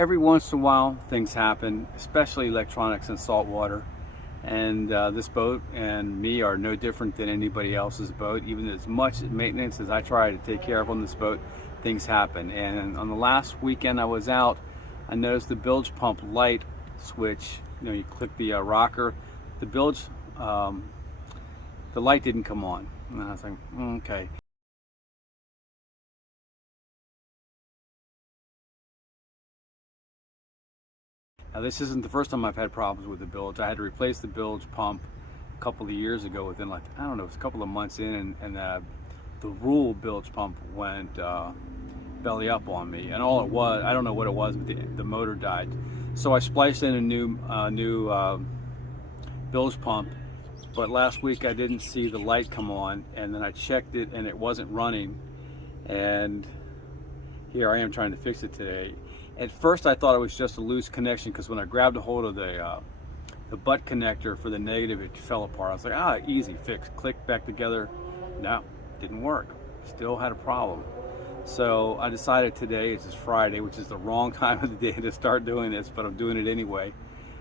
every once in a while things happen, especially electronics and salt water. And this boat and me are no different than anybody else's boat. Even as much maintenance as I try to take care of on this boat, things happen. And on the last weekend I was out, I noticed the bilge pump light switch. You click the rocker, the bilge, the light didn't come on. And I was like, okay. Now this isn't the first time I've had problems with the bilge. I had to replace the bilge pump a couple of years ago within, like, I don't know, it was a couple of months in, and the rule bilge pump went belly up on me. And all it was, I don't know what it was, but the motor died. So I spliced in a new bilge pump, but last week I didn't see the light come on, and then I checked it and it wasn't running. And here I am trying to fix it today. At first I thought it was just a loose connection, because when I grabbed a hold of the butt connector for the negative, it fell apart. I was like, easy fix, click back together. No, didn't work. Still had a problem. So I decided today, it's just Friday, which is the wrong time of the day to start doing this, but I'm doing it anyway.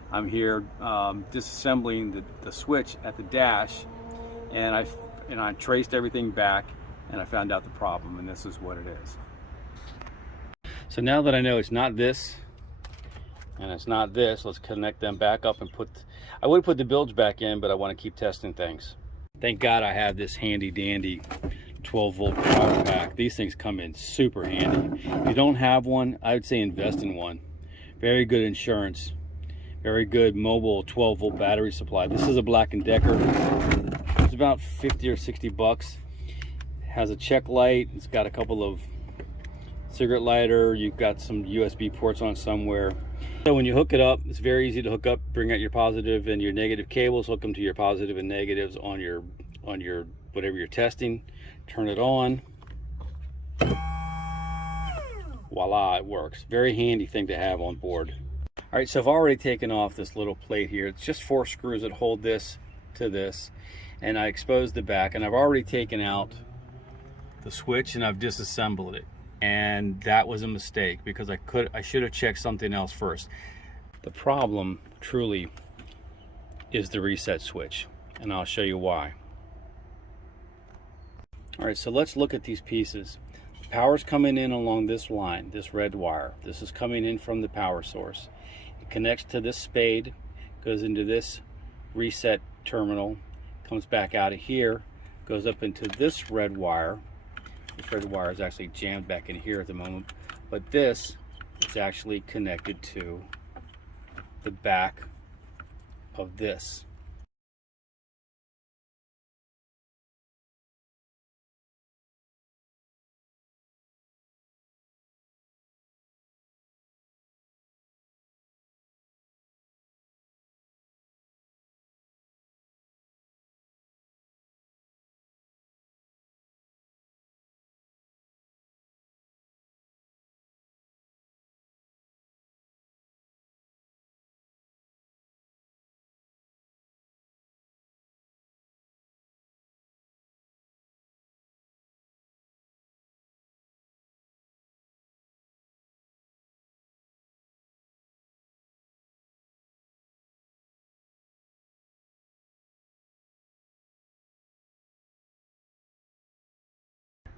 I'm here disassembling the switch at the dash, and I traced everything back, and I found out the problem, and this is what it is. So now that I know it's not this and it's not this, let's connect them back up and I would put the bilge back in, but I want to keep testing things. Thank God I have this handy dandy 12-volt power pack. These things come in super handy. If you don't have one, I would say invest in one. Very good insurance, very good mobile 12-volt battery supply. This is a Black & Decker. It's about 50 or 60 bucks. Has a check light. It's got a couple of cigarette lighter. You've got some USB ports on somewhere. So when you hook it up, it's very easy to hook up. Bring out your positive and your negative cables, hook them to your positive and negatives on your whatever you're testing. Turn it on. Voila, it works. Very handy thing to have on board. All right, so I've already taken off this little plate here. It's just 4 screws that hold this to this, and I exposed the back, and I've already taken out the switch and I've disassembled it. And that was a mistake, because I should have checked something else first. The problem truly is the reset switch, and I'll show you why. All right, so let's look at these pieces. The power's coming in along this line, this red wire. This is coming in from the power source. It connects to this spade, goes into this reset terminal, comes back out of here, goes up into this red wire. This red wire is actually jammed back in here at the moment, but this is actually connected to the back of this.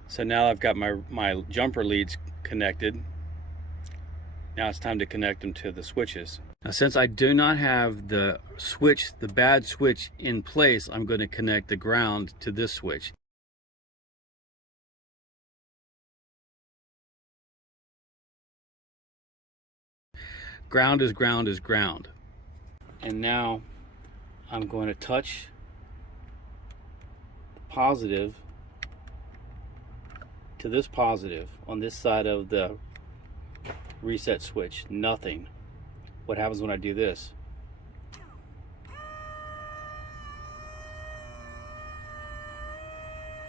So now I've got my jumper leads connected. Now it's time to connect them to the switches. Now, since I do not have the switch, the bad switch in place, I'm going to connect the ground to this switch. Ground is ground is ground. And now I'm going to touch the positive to this positive on this side of the reset switch. Nothing. What happens when I do this?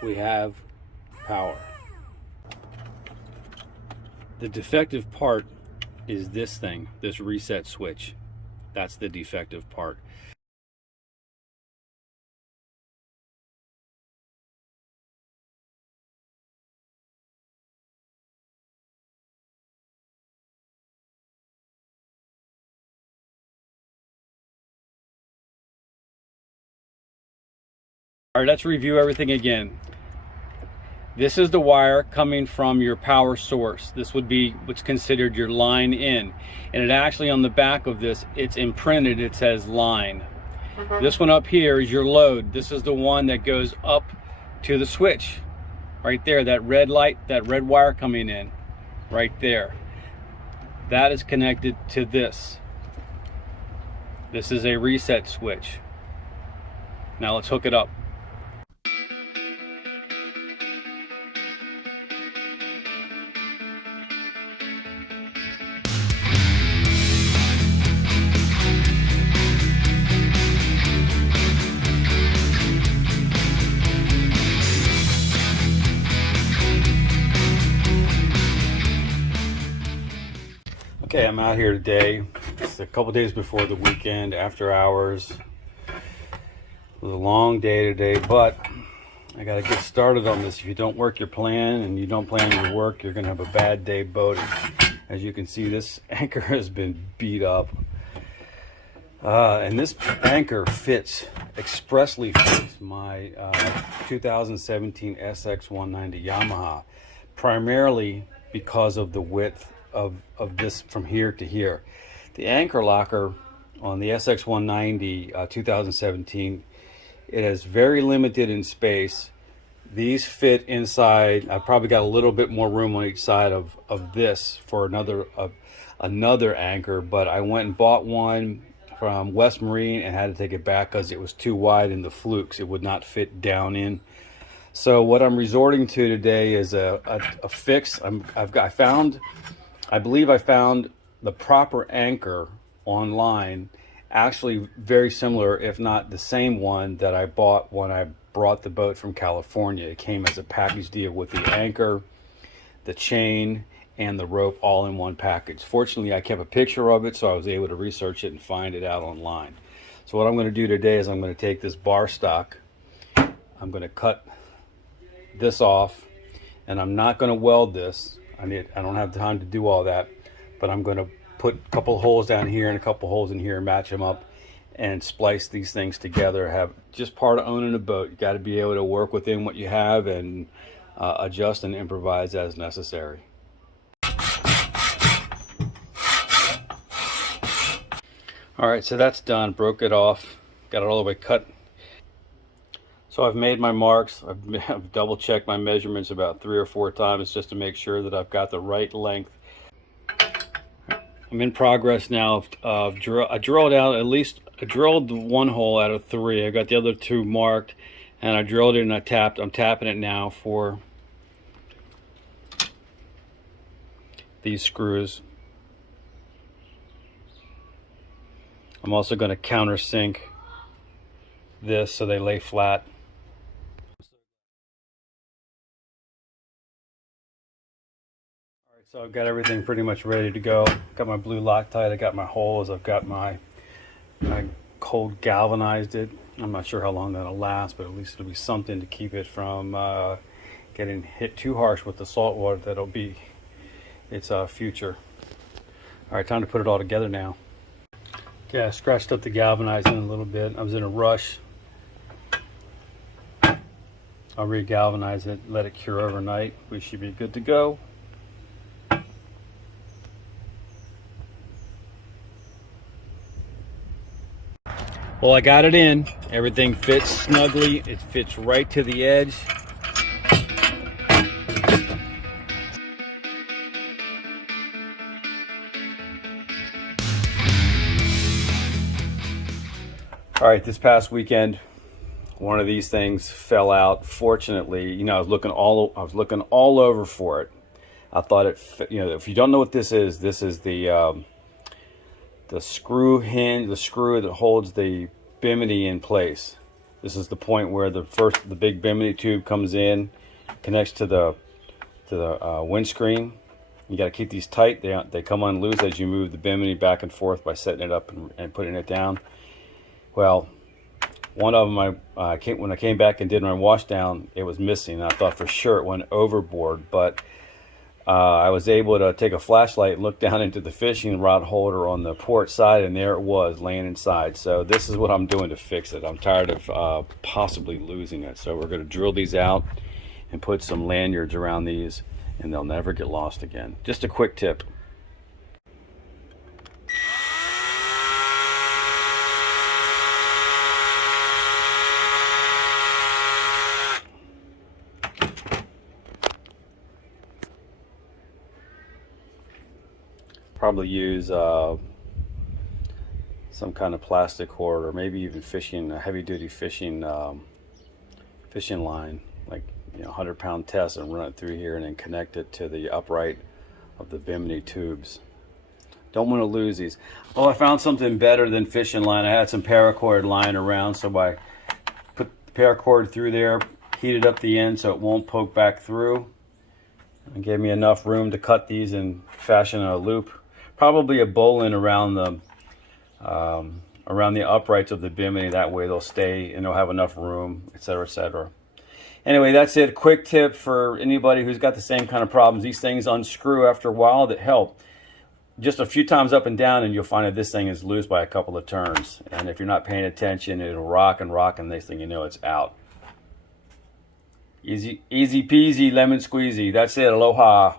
We have power. The defective part is this thing, this reset switch. That's the defective part. All right, let's review everything again. This is the wire coming from your power source. This would be what's considered your line in. And it actually, on the back of this, it's imprinted, it says line. This one up here is your load. This is the one that goes up to the switch. Right there, that red light, that red wire coming in, right there. That is connected to this. This is a reset switch. Now let's hook it up. Okay, I'm out here today. It's a couple days before the weekend, after hours. It was a long day today, but I got to get started on this. If you don't work your plan and you don't plan your work, you're going to have a bad day boating. As you can see, this anchor has been beat up. And this anchor expressly fits my 2017 SX190 Yamaha, primarily because of the width of this from here to here. The anchor locker on the SX190 2017, it is very limited in space. These fit inside. I've probably got a little bit more room on each side of this for another anchor, but I went and bought one from West Marine and had to take it back because it was too wide in the flukes. It would not fit down in. So what I'm resorting to today is a fix. I believe I found the proper anchor online, actually very similar, if not the same one that I bought when I brought the boat from California. It came as a package deal with the anchor, the chain, and the rope all in one package. Fortunately, I kept a picture of it, so I was able to research it and find it out online. So what I'm going to do today is I'm going to take this bar stock, I'm going to cut this off, and I'm not going to weld this. I don't have time to do all that, but I'm going to put a couple holes down here and a couple holes in here and match them up and splice these things together. Have just part of owning a boat. You got to be able to work within what you have and adjust and improvise as necessary. All right, so that's done. Broke it off, got it all the way cut. So I've made my marks. I've double checked my measurements about 3 or 4 times just to make sure that I've got the right length. I'm in progress now. I drilled out I drilled 1 hole out of 3. I got the other 2 marked, and I drilled it and I'm tapping it now for these screws. I'm also going to countersink this so they lay flat. So I've got everything pretty much ready to go. Got my blue Loctite, I got my holes, I've got my cold galvanized it. I'm not sure how long that'll last, but at least it'll be something to keep it from getting hit too harsh with the salt water. That'll be its future. All right, time to put it all together now. Okay, I scratched up the galvanizing a little bit. I was in a rush. I'll re-galvanize it, let it cure overnight. We should be good to go. Well, I got it in. Everything fits snugly. It fits right to the edge. All right, this past weekend, one of these things fell out. Fortunately, you know, I was looking all over for it. I thought it, you know, if you don't know what this is the screw hinge, the screw that holds the Bimini in place. This is the point where the big Bimini tube comes in, connects to the windscreen. You got to keep these tight. They come unloose as you move the Bimini back and forth by setting it up and putting it down. Well, one of them, when I came back and did my wash down, it was missing. I thought for sure it went overboard, but I was able to take a flashlight and look down into the fishing rod holder on the port side, and there it was laying inside. So this is what I'm doing to fix it. I'm tired of possibly losing it. So we're going to drill these out and put some lanyards around these, and they'll never get lost again. Just a quick tip. Probably use some kind of plastic cord, or maybe even fishing, a heavy-duty fishing fishing line, like 100-pound test, and run it through here and then connect it to the upright of the Bimini tubes. Don't want to lose these. Oh, I found something better than fishing line. I had some paracord lying around, so I put the paracord through there, heated up the end so it won't poke back through. It gave me enough room to cut these and fashion a loop. Probably a bowline around the uprights of the Bimini. That way they'll stay and they'll have enough room, etc., etc. Anyway, that's it. Quick tip for anybody who's got the same kind of problems. These things unscrew after a while that help. Just a few times up and down, and you'll find that this thing is loose by a couple of turns. And if you're not paying attention, it'll rock, and next thing you know, it's out. Easy peasy, lemon squeezy. That's it. Aloha.